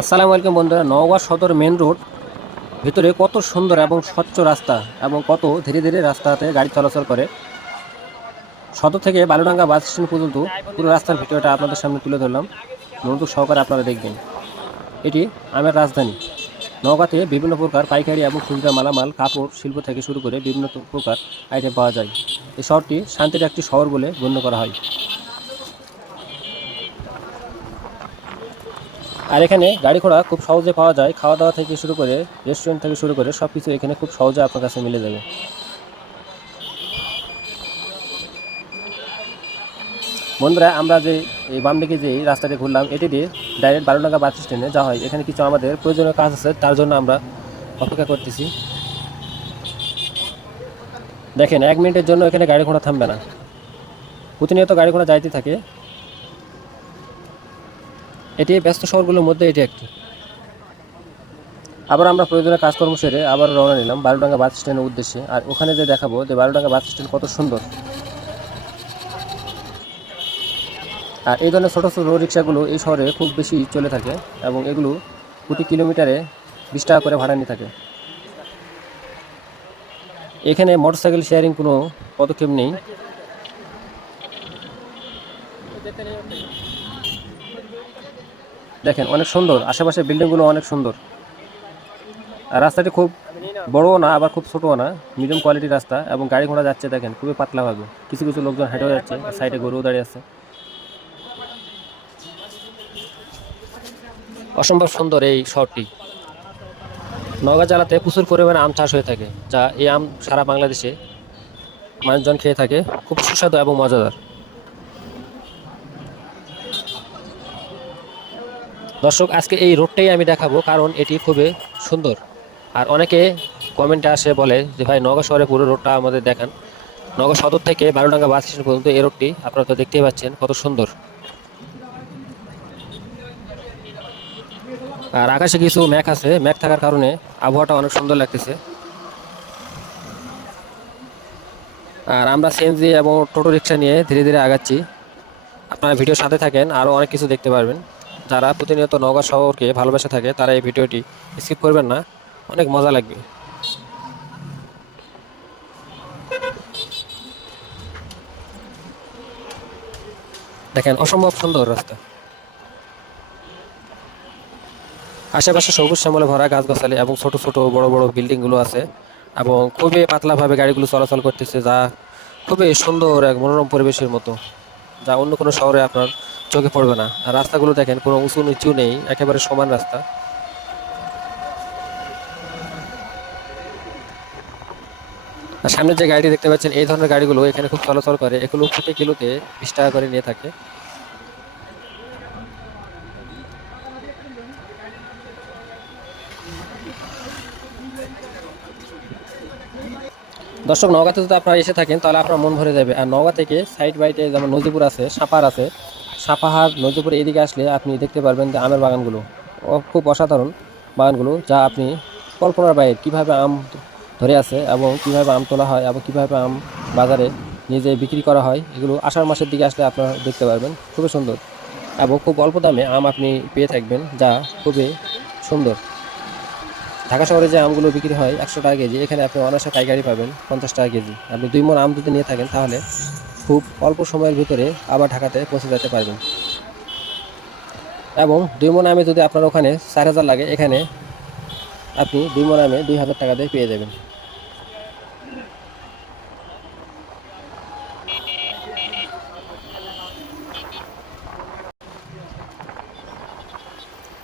আসসালামু আলাইকুম বন্ধুরা, নওগাঁ সদর মেন রোড ভিতরে কত সুন্দর এবং স্বচ্ছ রাস্তা এবং কত ধীরে ধীরে রাস্তাতে গাড়ি চলাচল করে। সদর থেকে বালুডাঙ্গা বাস স্ট্যান্ড পর্যন্ত পুরো রাস্তার ভিডিওটা আপনাদের সামনে তুলে ধরলাম। মনোযোগ সহকারে আপনারা দেখবেন। এটি আমের রাজধানী। নওগাঁতে বিভিন্ন প্রকার পাইকারি এবং খুচরা মালামাল, কাপড় শিল্প থেকে শুরু করে বিভিন্ন প্রকার আইটেম পাওয়া যায়। এই শহরটি শান্তির একটি শহর বলে গণ্য করা হয়। আর এখানে গাড়ি ঘোড়া খুব সহজে পাওয়া যায়। খাওয়া দাওয়া থেকে শুরু করে রেস্টুরেন্ট থেকে শুরু করে সব কিছু এখানে খুব সহজে আপনার কাছে মিলে যাবে। বন্ধুরা, আমরা যে এই বাম দিকে যে রাস্তাটি ঘুরলাম, এটি দিয়ে ডাইরেক্ট বালুডাঙ্গা বাস স্ট্যান্ডে যাওয়া হয়। এখানে কিছু আমাদের প্রয়োজনীয় কাজ আছে, তার জন্য আমরা অপেক্ষা করতেছি। দেখেন, 1 মিনিটের জন্য এখানে গাড়ি ঘোড়া থামবে না, প্রতিনিয়ত গাড়ি ঘোড়া যাইতে থাকে। এটি ব্যস্ত শহরগুলোর মধ্যে এটি একটি। আবার আমরা প্রয়োজনীয় কাজকর্ম সেরে আবার রওনা নিলাম বালুডাঙ্গা বাস স্ট্যান্ডের উদ্দেশ্যে। আর ওখানে যে দেখাবো যে বালুডাঙ্গা বাস স্ট্যান্ড কত সুন্দর। আর এই ধরনের ছোটো ছোটো রিক্সাগুলো এই শহরে খুব বেশি চলে থাকে এবং এগুলো প্রতি কিলোমিটারে 20 টাকা করে ভাড়া নিয়ে থাকে। এখানে মোটরসাইকেল শেয়ারিং কোনো পদক্ষেপ নেই। দেখেন, অনেক সুন্দর, আশেপাশে বিল্ডিংগুলো অনেক সুন্দর। আর রাস্তাটি খুব বড়ও না, আবার খুব ছোটও না, মিডিয়াম কোয়ালিটির রাস্তা। এবং গাড়ি ঘোড়া যাচ্ছে দেখেন খুবই পাতলাভাবে। কিছু কিছু লোকজন হেঁটেও যাচ্ছে, সাইডে গরুও দাঁড়িয়ে আছে। অসম্ভব সুন্দর এই শহরটি। নওগাঁ জেলাতে প্রচুর পরিমাণে আম চাষ হয়ে থাকে, যা এই আম সারা বাংলাদেশে মানুষজন খেয়ে থাকে। খুব সুস্বাদু এবং মজাদার। দর্শক, আজকে এই রোডটাই আমি দেখাবো, কারণ এটি খুবই সুন্দর। আর অনেকে কমেন্টে আসে বলে যে ভাই, নওগাঁ শহরে পুরো রোডটা আমাদের দেখান। নওগাঁ সদর থেকে বালুডাঙ্গা বাস স্টেশন পর্যন্ত এই রোডটি আপনারা তো দেখতেই পাচ্ছেন কত সুন্দর। আর আকাশে কিছু মেঘ আছে, মেঘ থাকার কারণে আবহাওয়াটা অনেক সুন্দর লাগতেছে। আর আমরা সিএনজি এবং টোটো রিক্সা নিয়ে ধীরে ধীরে আগাচ্ছি। আপনারা ভিডিওর সাথে থাকেন, আরও অনেক কিছু দেখতে পারবেন। যারা প্রতিনিয়ত নওগাঁ শহরকে ভালোবাসা থাকে তারা এই ভিডিওটি স্কিপ করবেন না, অনেক মজা লাগবে। দেখেন, অসম্ভব সুন্দর রাস্তা। আশেপাশে সবুজ শ্যামলে ভরা গাছগাছালি এবং ছোট ছোট বড় বড় বিল্ডিংগুলো আছে। এবং খুবই পাতলাভাবে গাড়িগুলো চলাচল করতেছে, যা খুবই সুন্দর এক মনোরম পরিবেশের মতো, যা অন্য কোনো শহরে আপনার চোখে পড়বে না। আর রাস্তাগুলো দেখেন, কোনো উঁচু নিচু নেই, একেবারে সমান রাস্তা। আর সামনে যে গাড়িটি দেখতে পাচ্ছেন, এই ধরনের গাড়িগুলো এখানে খুব চলাচল করে। এগুলো প্রতি কিলোতে 20 টাকা করে নিয়ে থাকে। দর্শক, নওগাঁতে যদি আপনারা এসে থাকেন তাহলে আপনার মন ভরে যাবে। আর নওগাঁ থেকে সাইড বাইটে যেমন নদীপুর আছে, সাপাহার আছে, সাপাহার নদীপুর এদিকে আসলে আপনি দেখতে পারবেন যে আমের বাগানগুলো খুব অসাধারণ বাগানগুলো, যা আপনি কল্পনার বাইরে। কীভাবে আম ধরে আছে এবং কীভাবে আম তোলা হয় এবং কীভাবে আম বাজারে নিজে বিক্রি করা হয়, এগুলো আষাঢ় মাসের দিকে আসলে আপনারা দেখতে পারবেন। খুবই সুন্দর এবং খুব অল্প দামে আম আপনি পেয়ে থাকবেন, যা খুবই সুন্দর। ঢাকা শহরে যে আমগুলো বিক্রি হয় 100 টাকা কেজি, এখানে আপনি অনায়াসে পাইকারি পাবেন 50 টাকা কেজি। আপনি 2 মণ আম যদি নিয়ে থাকেন তাহলে খুব অল্প সময়ের ভিতরে আবার ঢাকাতে পৌঁছে যেতে পারবেন। এবং 2 মণ আমে যদি আপনার ওখানে 4000 লাগে, এখানে আপনি 2 মণ আমে 2000 টাকা দিয়ে পেয়ে যাবেন।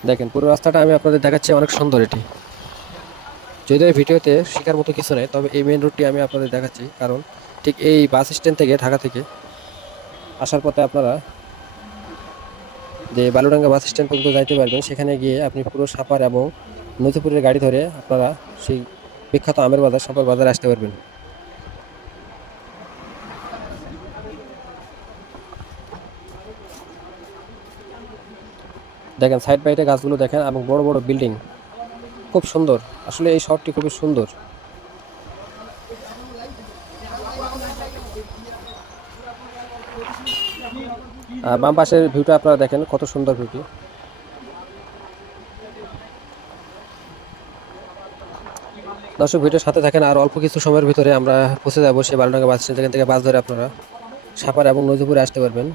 দেখেন, পুরো রাস্তাটা আমি আপনাদের দেখাচ্ছি, অনেক সুন্দর এটি। যদিও ভিডিওতে শেখার মতো কিছু নেই, তবে এই মেন রোডটি আমি আপনাদের দেখাচ্ছি, কারণ ঠিক এই বাস স্ট্যান্ড থেকে, ঢাকা থেকে আসার পথে আপনারা যে বালুডাঙ্গা বাস স্ট্যান্ড পর্যন্ত যাইতে পারবেন। সেখানে গিয়ে আপনি পুরো সাপার এবং নদীপুরের গাড়ি ধরে আপনারা সেই বিখ্যাত আমের বাজার, সাপার বাজারে আসতে পারবেন। দেখেন, সাইড বাইটে গাছগুলো দেখেন এবং বড় বড় বিল্ডিং, খুব সুন্দর। আসলে এই শহরটি খুবই সুন্দর। আর বাম পাশের ভিউটা আপনারা দেখেন, কত সুন্দর ভিউটি। দর্শক ভিডিওর সাথে থাকেন, আর অল্প কিছু সময়ের ভিতরে আমরা পৌঁছে যাবো সেই বালুডাঙ্গা বাস স্ট্যান্ড। যেখান থেকে বাস ধরে আপনারা সাপার এবং নদীপুরে আসতে পারবেন।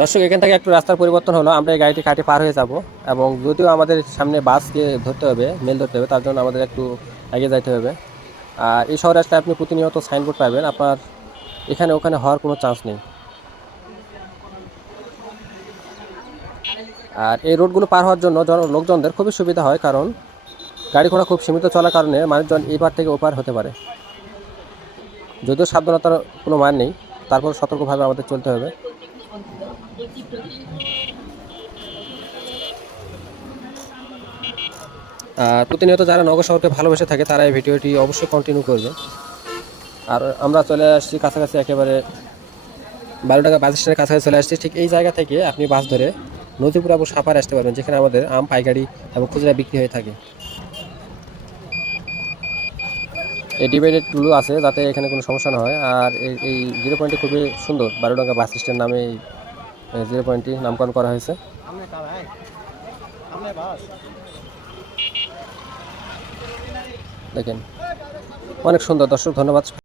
দর্শক এখান থেকে একটু রাস্তার পরিবর্তন হলো, আমরা এই গাড়িটি কাটি পার হয়ে যাব, এবং যদিও আমাদের সামনে বাসকে ধরতে হবে, মেল ধরতে হবে, তার জন্য আমাদের একটু এগিয়ে যাইতে হবে। আর এই শহরে আসলে আপনি প্রতিনিয়ত সাইনবোর্ড পাবেন, আপনার এখানে ওখানে হওয়ার কোনো চান্স নেই। আর এই রোডগুলো পার হওয়ার জন্য লোকজনদের খুবই সুবিধা হয়, কারণ গাড়ি ঘোড়া খুব সীমিত চলার কারণে মানুষজন এই পার থেকে ওপার হতে পারে। যদিও সাবধানতার কোনো মান নেই, তারপর সতর্কভাবে আমাদের চলতে হবে। আর প্রতিনিয়ত যারা নগর শহরকে ভালোবেসে থাকে তারা এই ভিডিওটি অবশ্যই কন্টিনিউ করবে। আর আমরা চলে আসছি কাছাকাছি, একেবারে বালুডাঙ্গা বাস স্ট্যান্ডের কাছাকাছি চলে আসছি। ঠিক এই জায়গা থেকে আপনি বাস ধরে নদীপুর এবং সাপার আসতে পারবেন, যেখানে আমাদের আম পাইকারি এবং খুচরা বিক্রি হয়ে থাকে। এই ডিভাইডেডগুলো আছে যাতে এখানে কোনো সমস্যা না হয়। আর এই জিরো পয়েন্টটি খুবই সুন্দর, বালুডাঙ্গা বাস স্ট্যান্ড নামে এই জিরো পয়েন্টটি নামকরণ করা হয়েছে। দেখেন অনেক সুন্দর। দর্শক ধন্যবাদ।